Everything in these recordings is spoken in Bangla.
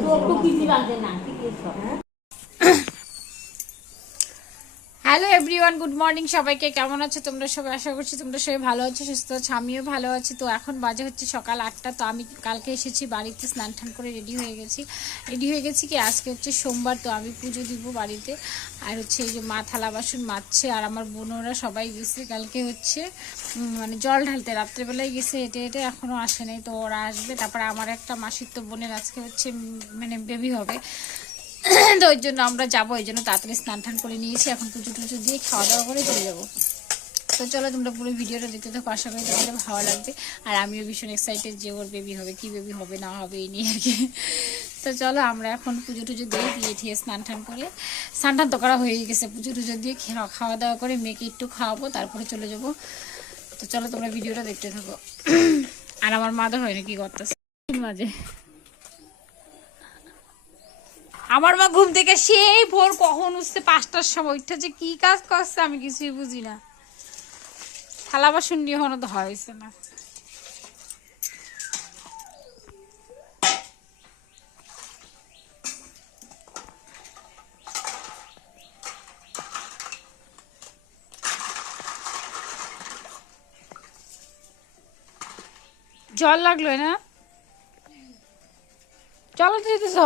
તો કીધી વાંધે નાખી દેશો হ্যালো এভরিওয়ান গুড মর্নিং সবাইকে কেমন আছো? তোমরা সবাই আশা করছি তোমরা সবাই ভালো আছো, সুস্থ আছো, আমিও ভালো আছি। তো এখন বাজে হচ্ছে সকাল আটটা। তো আমি কালকে এসেছি বাড়িতে, স্নান টান করে রেডি হয়ে গেছি। রেডি হয়ে গেছি কি? আজকে হচ্ছে সোমবার, তো আমি পুজো দিব বাড়িতে। আর হচ্ছে এই যে মা থালা বাসন মাছছে আর আমার বোনরা সবাই গেছে কালকে হচ্ছে মানে জল ঢালতে। রাত্রেবেলায় গেছে হেঁটে হেঁটে এখনও আসে নাই। তো ওরা আসবে। তারপরে আমার একটা মাসির তো বোনের আজকে হচ্ছে মানে বেবি হবে। তো ওই জন্য আমরা যাব ওই জন্য তাড়াতাড়ি স্নান টান করে নিয়েছি। এখন পুজো টুজো দিয়ে খাওয়া দাওয়া করে চলে যাব। তো চলো তোমরা পুরো ভিডিওটা দেখতে থাকো, আশা করি তোমাদের ভালো লাগবে। আর আমিও ভীষণ এক্সাইটেড যে ওর বেবি হবে, কি বেবি হবে, না হবে, এই নিয়ে আর কি। তো চলো আমরা এখন পুজো টুজো দিয়ে দিয়ে ঠিয়ে স্নান টান করে, স্নান টান তো করা হয়ে গেছে। পুজো টুজো দিয়ে খাওয়া দাওয়া করে মেয়েকে একটু খাওয়াবো, তারপরে চলে যাব। তো চলো তোমরা ভিডিওটা দেখতে থাকো। আর আমার মাদা হয় না কি করতেছে? মাঝে আমার মা ঘুম থেকে সেই ভোর কখন উঠছে পাঁচটার সময় উঠতে যে কি কাজ করছে আমি কিছুই বুঝি না। থালা বাসন নিয়ে এখনও তো হয়েছে না। জল লাগল না? চলো দিতেছ?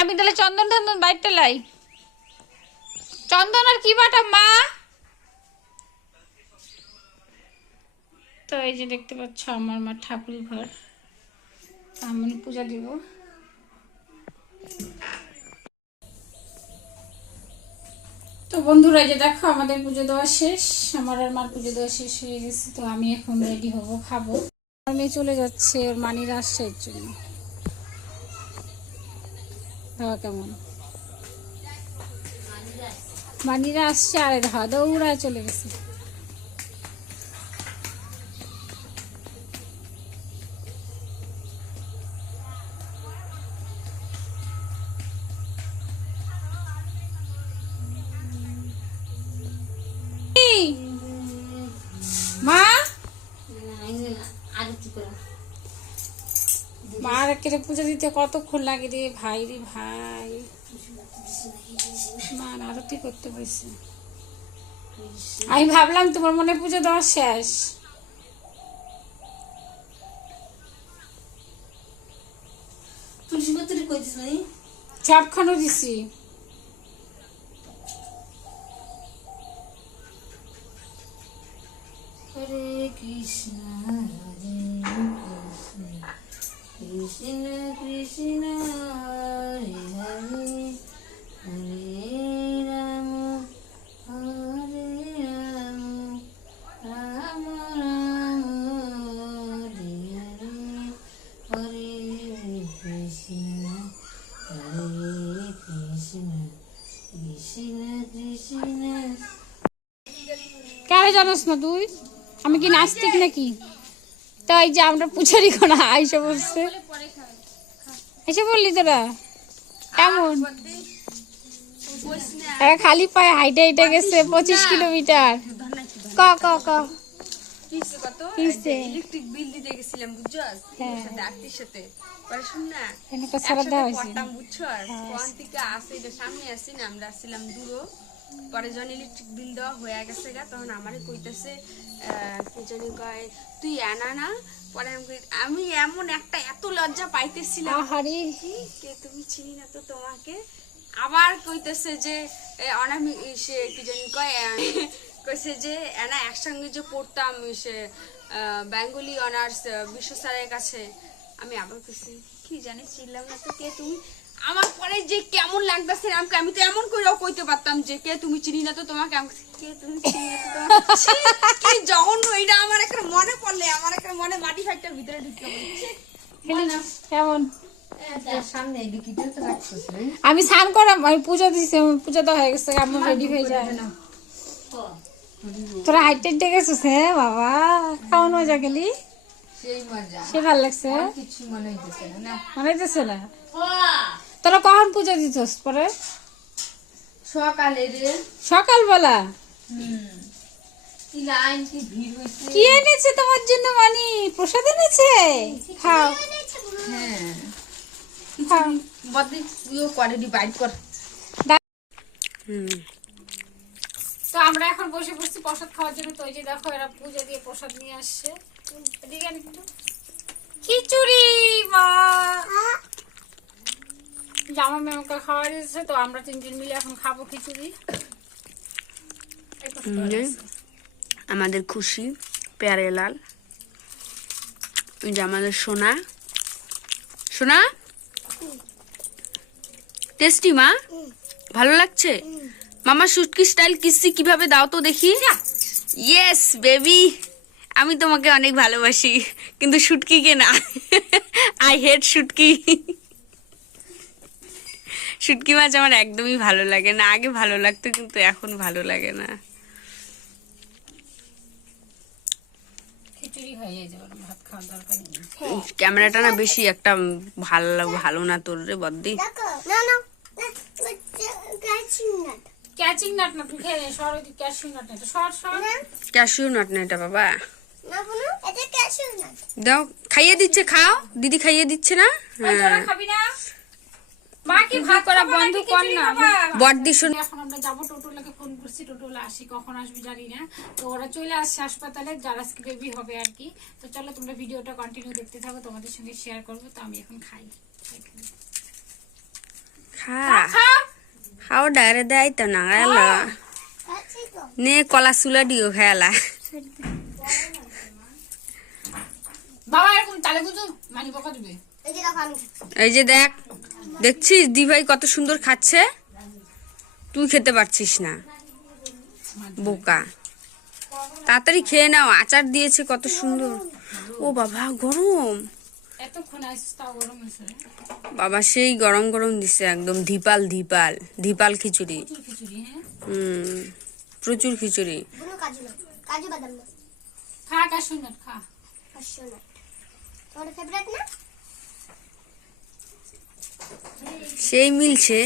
আমি তাহলে চন্দন টন্দন বাইরটা লাই। চন্দন আর কি বাটা, মা? তো এই যে দেখতে পাচ্ছ আমার মা ঠাকুর ঘর। আমি পূজা দিব। তো বন্ধুরা, এই যে দেখো, আমাদের পুজো দেওয়া শেষ। আমার আর মার পুজো দেওয়া শেষ হয়ে গেছে, তো আমি এখন রেডি হব, খাব। মেয়ে চলে যাচ্ছে, ওর মানিরা আসছে এর জন্য। দাওয়া কেমন? মানিরা আসছে আর দেখা দৌড়ায় চলে গেছে। মা? মার কেটে পুজো দিতে কতক্ষণ লাগে রে ভাই রে ভাই? মা আরতি করতে বসে আমি ভাবলাম তোমার মনে পুজো দেওয়া শেষ। নাই দিছি। হরে কৃষ্ণ হরে কৃষ্ণ। কৃষ্ণ কৃষ্ণ, হরে হরে হরে রাম হরে রাম রাম রাম, হরে হরে হরে কৃষ্ণ হরে কৃষ্ণ কৃষ্ণ কৃষ্ণ। কারে জানোস না তুই? আমি কি নাস্তিক নাকি? তো এই যে আমরা পুজোরই কোনা আইসে বসছে এসে বললি তোরা? কেমন? খালি পায়ে হাইটে হাইটে গেছে পঁচিশ কিলোমিটার। ক ক ক। ইলেকট্রিক বিল দিতে গেছিলাম বুঝছস। সাথে আত্মীর সাথে পরে শুন না এখানে তো সারা দেওয়া হয়েছে। পড়তাম বুঝছস কোন থেকে আসে সামনে আসি না আমরা আসছিলাম দূরও। পরে যখন ইলেকট্রিক বিল দেওয়া হয়ে গেছে গা তখন আমারে কইতেছে কি জানি কয় তুই আনা না? পরে আমি আমি এমন একটা এত লজ্জা পাইতেছিলাম আহারে। কি? কে তুমি চিনি না তো তোমাকে? আবার কইতেছে যে অনামি সে কি জানি কয় কইছে যে এনা একসঙ্গে যে পড়তাম সে আহ, বেঙ্গলি অনার্স বিশ্ব স্যারের কাছে। আমি আবার কইছি কি জানি চিনলাম না তো কে তুমি? আমার পরে যে কেমন লাগতেছে আমাকে আমি তো এমন করেও কইতে পারতাম যে কে তুমি চিনি না তো তোমাকে? আমি কে তুমি চিনি না তো কি জঘন্য এটা আমার একটা মনে পড়লে আমার একটা মনে মাটি ভিতরে ঢুকে। কেমন? নাই আমি স্নান করাম আমি পুজো দিছি পুজো তো হয়ে গেছে আমার রেডি হয়ে যায়। না তোরা হাইটে হাইটে গেছিস হ্যাঁ বাবা? কেমন মজা গেলি সেই মজা। সে ভালো লাগছে? কিছু মনে হইতেছে না। না মনে হইতেছে না? তোরা কখন পুজো দিতস পরে? সকালে রে। সকালবেলা? হুম। কি ভিড় এনেছে তোমার জন্য মানি? প্রসাদ এনেছে? খাও। হ্যাঁ। তো আমরা এখন বসে বসছি প্রসাদ খাওয়ার জন্য। তৈরি দেখো এরা পূজা দিয়ে প্রসাদ নিয়ে আসছে। এদিকে খিচুড়ি মা। জামা মেমকে খাওয়া দিয়েছে তো আমরা তিনজন মিলে এখন খাব খিচুড়ি। আমাদের খুশি পেয়ারে লাল। যে আমাদের সোনা। সোনা? টেস্টি মা? ভালো লাগছে? মামা শুটকি স্টাইল কিসি কীভাবে দাও তো দেখি। ইয়েস বেবি আমি তোমাকে অনেক ভালোবাসি কিন্তু শুটকিকে না? আই হেট শুটকি শুটকি মাছ আমার একদমই ভালো লাগে না। আগে ভালো লাগতো কিন্তু এখন ভালো লাগে না। খিচুড়ি হয়ে যাবে ভাত খাওয়ার দরকার নেই। ক্যামেরাটা না বেশি একটা ভালো ভালো না তোর রে বদ্দি। ক্যাশিউ নাট না এটা বাবা। না কোনো এটা ক্যাশিউ নাট দাও খাইয়ে দিচ্ছে খাও। দিদি খাইয়ে দিচ্ছে না? না? মা কি ভাত করা বন্ধ কর না? বড়দি শোন। এখন আমরা যাব টোটোলাকে ফোন করছি টোটোলা আসি কখন আসবে জানি না। তো ওরা চলে আসছে হাসপাতালে যারা বেবি হবে আর কি। তো চলো তোমরা ভিডিওটা কন্টিনিউ দেখতে থাকো তোমাদের সঙ্গে শেয়ার করব তো আমি এখন খাই। খা। খা। খাও ডায়রে দেয় তো না গেল নে কলা সুলা দিও খেলা। বাবা এরকম তালে বুঝু মানি বকা দিবে? এই যে দেখো দেখছিস? দিভাই কত সুন্দর খাচ্ছে। তুই খেতে পারছিস না। বোকা। তাড়াতাড়ি খেয়ে নাও আচার দিয়েছে কত সুন্দর। ও বাবা গরম। বাবা সেই গরম গরম দিছে একদম ধিপাল ধিপাল ধিপাল খিচুড়ি। প্রচুর খিচুড়ি হ্যাঁ? হুম প্রচুর খিচুড়ি। খা। কাশু খা ক্যাশিউ নাট তোমার ফেভারিট না সেই মিলছে।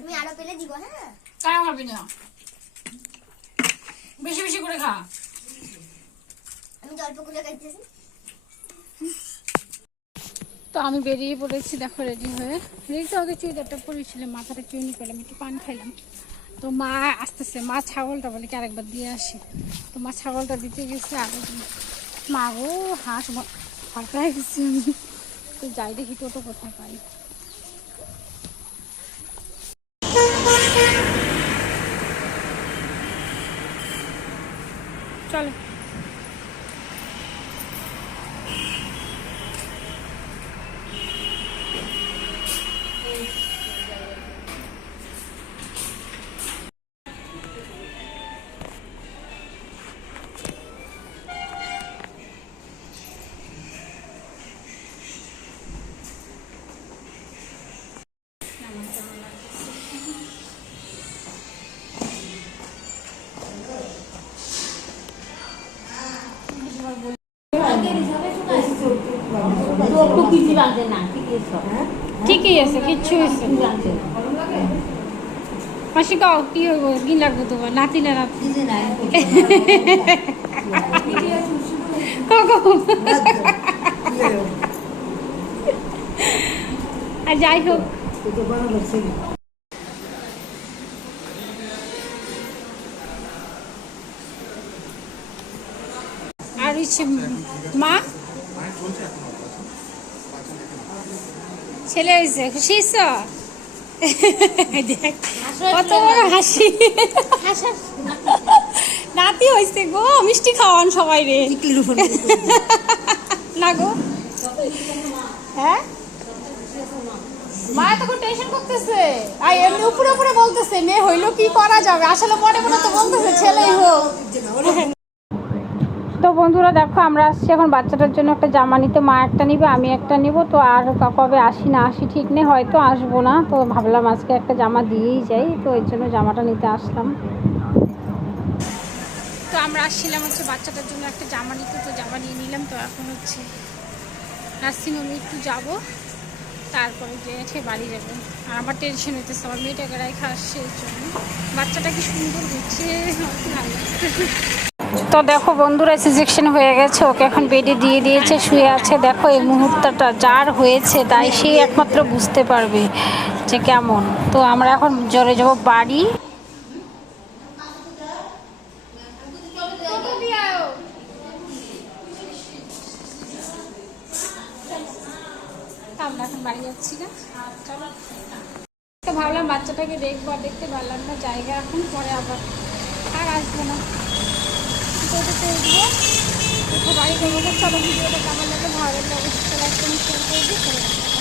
আমি আরও পেলে দিব হ্যাঁ? কেন খাবি না বেশি বেশি করে খা। আমি তো অল্প করে খাইতেছি। তো আমি বেরিয়ে পড়েছি দেখো রেডি হয়ে। রেডি তো আগে চুড়িদারটা পরেছিলাম মাথাটা চুনি করলাম একটু পান খাইলাম। তো মা আসতেছে মা ছাগলটা বলে কি আরেকবার দিয়ে আসি। তো মা ছাগলটা দিতে গেছে আগে মা গো হাঁস ফাটাই গেছি। আমি তো যাই দেখি টোটো কোথায় পাই। চলো। ঠিকই আছে কিচ্ছু হয়েছে মাসি কাও কি হইব কি লাগবে তোমার নাতি না নাতি কাও কাও আর যাই হোক আর হচ্ছে মা ছেলে হয়েছে খুশি দেখ, কত বড় হাসি। নাতি হয়েছে গো মিষ্টি খাওয়ান সবাই রে। না গো। হ্যাঁ? মা তখন টেনশন করতেছে। আর এমনি উপরে উপরে বলতেছে মেয়ে হইল কি করা যাবে? আসলে মনে মনে তো বলতেছে ছেলেই হোক। বন্ধুরা, দেখো আমরা আসছি এখন বাচ্চাটার জন্য একটা জামা নিতে। মা একটা নিবে, আমি একটা নিব। তো আর কবে আসি, না আসি ঠিক নেই, হয়তো আসব না। তো ভাবলাম আজকে একটা জামা দিয়েই যাই, তো এর জন্য জামাটা নিতে আসলাম। তো আমরা আসছিলাম হচ্ছে বাচ্চাটার জন্য একটা জামা নিতে, তো জামা নিয়ে নিলাম। তো এখন হচ্ছে নার্সিংহোমে একটু যাব। তারপরে যে আছে বাড়ি যাব। আর আমার টেনশন হইতেছে, আমার মেয়েটাকে রেখে আসছে এই জন্য। বাচ্চাটা কি সুন্দর হচ্ছে। তো দেখো বন্ধুরা সিজেকশন হয়ে গেছে, ওকে এখন বেডে দিয়ে দিয়েছে, শুয়ে আছে। দেখো এই মুহূর্তটা যার হয়েছে, তাই সেই একমাত্র বুঝতে পারবে যে কেমন। তো আমরা এখন জলে যাব বাড়ি। ভাবলাম বাচ্চাটাকে দেখব দেখতে পারলাম না, জায়গা এখন, পরে আবার আর আসব না। টোটোতে উঠবো উঠে বাড়ি যাব সবাই ভিডিওটা কেমন লাগে ভালো লাগে অবশ্যই শেয়ার করে দিয়ে।